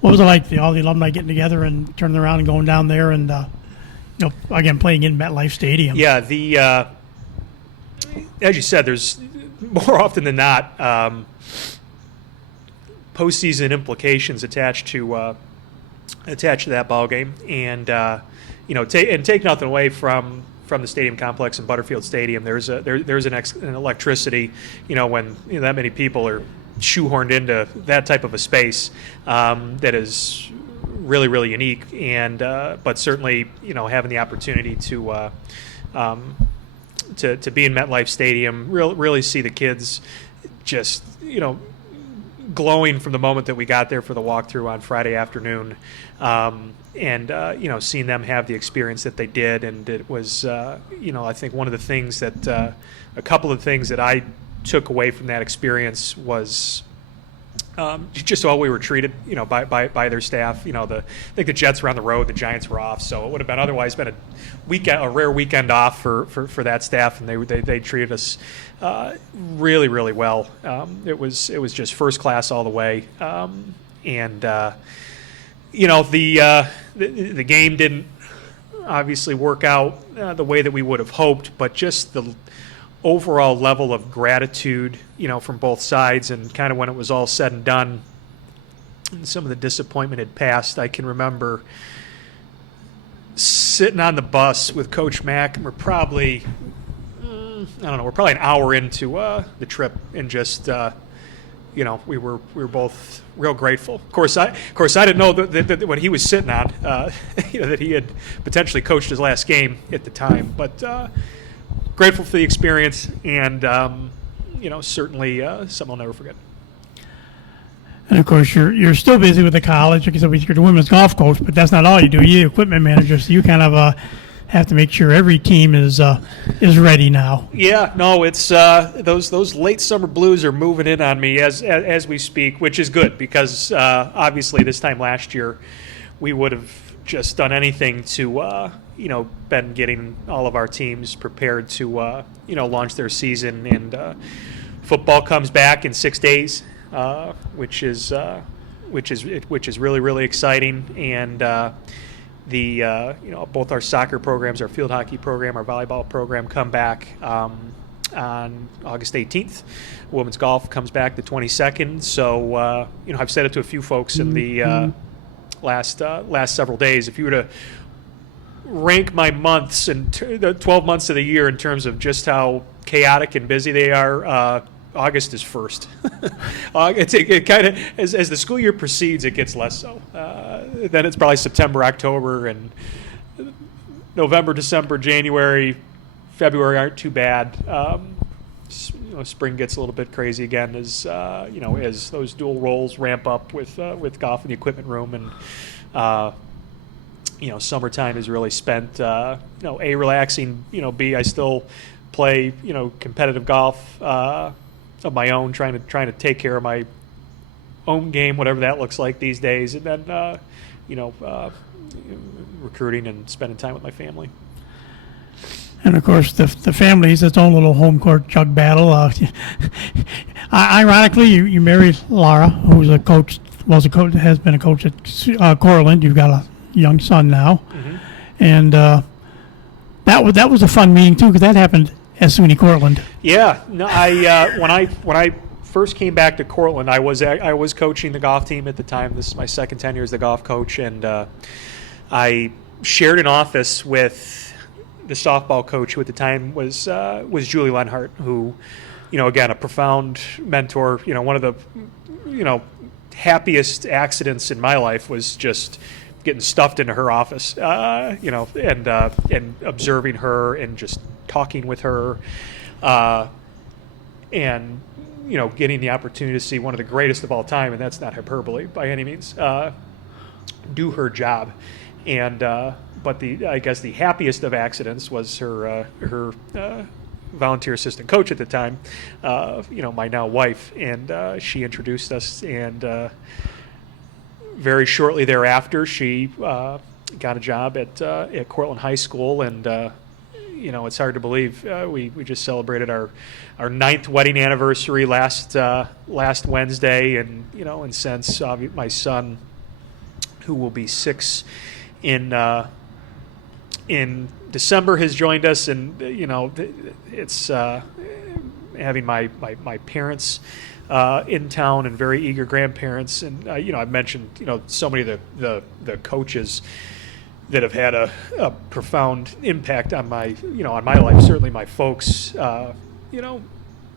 what was it like, all the alumni getting together and turning around and going down there and again playing in MetLife Stadium? Yeah, as you said, there's more often than not postseason implications attached to that ball game, and take nothing away from from the stadium complex in Butterfield Stadium. There's an electricity, when that many people are shoehorned into that type of a space, that is really, really unique. And but certainly, having the opportunity to be in MetLife Stadium, really see the kids just glowing from the moment that we got there for the walkthrough on Friday afternoon, and seeing them have the experience that they did. And it was I think one of the things that a couple of things that I took away from that experience was just how we were treated, by their staff. I think the Jets were on the road, the Giants were off, so it would have been otherwise been a rare weekend off for that staff, and they treated us really, really well. It was just first class all the way, and the game didn't obviously work out the way that we would have hoped, but just the overall level of gratitude, from both sides, and kind of when it was all said and done, and some of the disappointment had passed. I can remember sitting on the bus with Coach Mack, and we're probably an hour into the trip, and just we were both real grateful. Of course, I didn't know that what he was sitting on, that he had potentially coached his last game at the time, but. Grateful for the experience, and certainly something I'll never forget. And of course, you're still busy with the college. Like I said, you're the women's golf coach, but that's not all you do. You're the equipment manager, so you kind of have to make sure every team is ready now. Yeah, no, it's those late summer blues are moving in on me as we speak, which is good because obviously this time last year we would have just done anything to been getting all of our teams prepared to launch their season, and football comes back in 6 days, which is really, really exciting. And both our soccer programs, our field hockey program, our volleyball program come back on August 18th. Women's golf comes back the 22nd. So I've said it to a few folks in the last several days. If you were to rank my months and the 12 months of the year in terms of just how chaotic and busy they are, August is first. It kind of as the school year proceeds, it gets less so. Then it's probably September, October, and November, December, January, February aren't too bad. Spring gets a little bit crazy again as as those dual roles ramp up with golf in the equipment room, and summertime is really spent A, relaxing, B, I still play competitive golf of my own, trying to take care of my own game, whatever that looks like these days, and then recruiting and spending time with my family. And of course, the family is its own little home court jug battle. Ironically, you married Laura, who's a coach, has been a coach at Cortland. You've got a young son now, mm-hmm. And that was a fun meeting too, because that happened at SUNY Cortland. Yeah, no, when I first came back to Cortland, I was coaching the golf team at the time. This is my second tenure as the golf coach, and I shared an office with the softball coach, who at the time was Julie Lenhart, who, again, a profound mentor. One of the, happiest accidents in my life was just getting stuffed into her office, and observing her and just talking with her, and getting the opportunity to see one of the greatest of all time, and that's not hyperbole by any means, do her job. And but I guess the happiest of accidents was her volunteer assistant coach at the time, my now wife, and she introduced us, and very shortly thereafter she got a job at Cortland High School, and it's hard to believe we just celebrated our 9th wedding anniversary last Wednesday, and since my son, who will be 6 in December, has joined us, and it's having my parents in town, and very eager grandparents, and I've mentioned so many of the coaches that have had a profound impact on my life. Certainly my folks,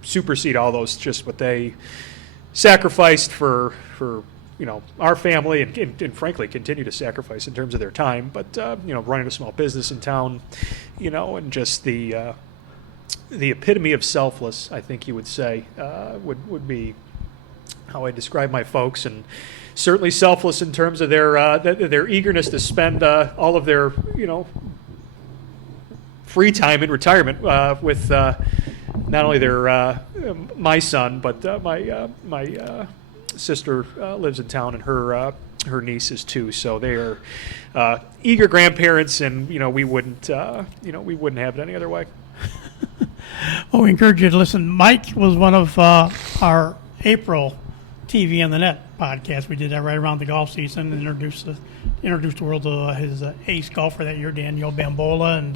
supersede all those, just what they sacrificed for our family, and frankly continue to sacrifice in terms of their time. But running a small business in town, and just the epitome of selfless, I think you would say, would be how I describe my folks, and certainly selfless in terms of their eagerness to spend all of their free time in retirement with not only their my son, but my sister lives in town, and her nieces too. So they are eager grandparents, and we wouldn't have it any other way. Well, we encourage you to listen. Mike was one of our April TV on the Net podcast. We did that right around the golf season and introduced the world to his ace golfer that year, Daniel Bambola, and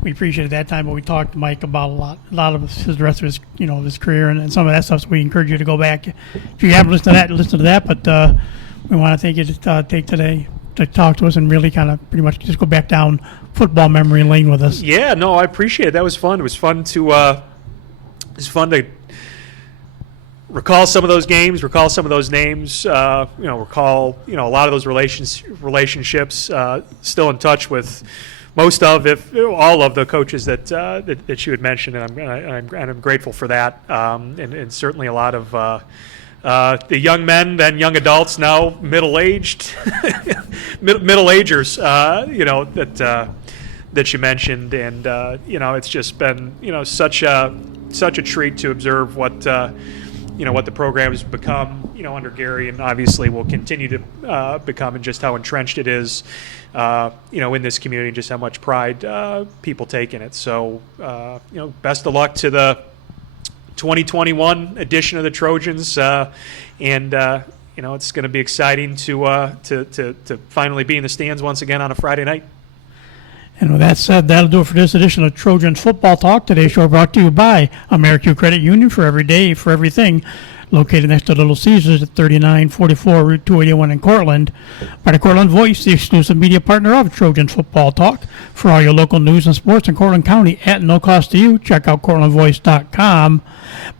we appreciated that time. But we talked to Mike about a lot of the rest of his his career and some of that stuff. So we encourage you to go back if you haven't listened to that. Listen to that. But we want to thank you to take today to talk to us and really kind of pretty much just go back down football memory lane with us. Yeah, no, I appreciate it. That was fun. It was fun to recall some of those games, recall some of those names, recall a lot of those relationships. Still in touch with most of, if all of, the coaches that you had mentioned, and I'm grateful for that. And certainly a lot of the young men, then young adults, now middle-aged, middle-agers, that you mentioned, and it's just been such a treat to observe what the program has become under Gary, and obviously will continue to become, and just how entrenched it is in this community, just how much pride people take in it. So best of luck to the 2021 edition of the Trojans, and it's going to be exciting to finally be in the stands once again on a Friday night. And with that said, that'll do it for this edition of Trojans Football Talk. Today's show brought to you by American Credit Union, for every day, for everything. Located next to Little Caesars at 3944 Route 281 in Cortland. By the Cortland Voice, the exclusive media partner of Trojans Football Talk. For all your local news and sports in Cortland County at no cost to you, check out CortlandVoice.com.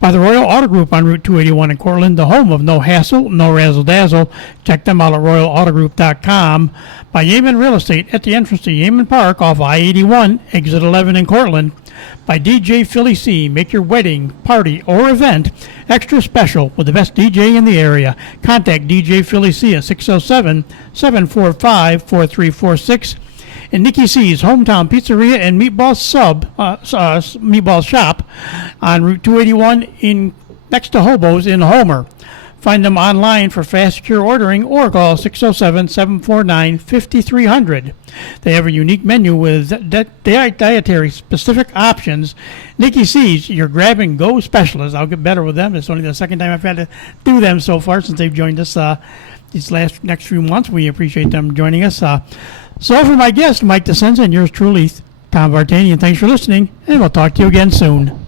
By the Royal Auto Group on Route 281 in Cortland, the home of no hassle, no razzle-dazzle. Check them out at RoyalAutoGroup.com. By Yeaman Real Estate at the entrance to Yeaman Park off I-81, exit 11 in Cortland. By DJ Philly C. Make your wedding, party, or event extra special with the best DJ in the area. Contact DJ Philly C at 607-745-4346. And Nikki C's Hometown Pizzeria and Meatball Shop on Route 281 next to Hobo's in Homer. Find them online for fast, secure ordering, or call 607-749-5300. They have a unique menu with dietary-specific options. Nikki C's, your grab-and-go specialist. I'll get better with them. It's only the second time I've had to do them so far since they've joined us these next few months. We appreciate them joining us. So for my guest, Mike Discenza, and yours truly, Tom Vartanian, thanks for listening, and we'll talk to you again soon.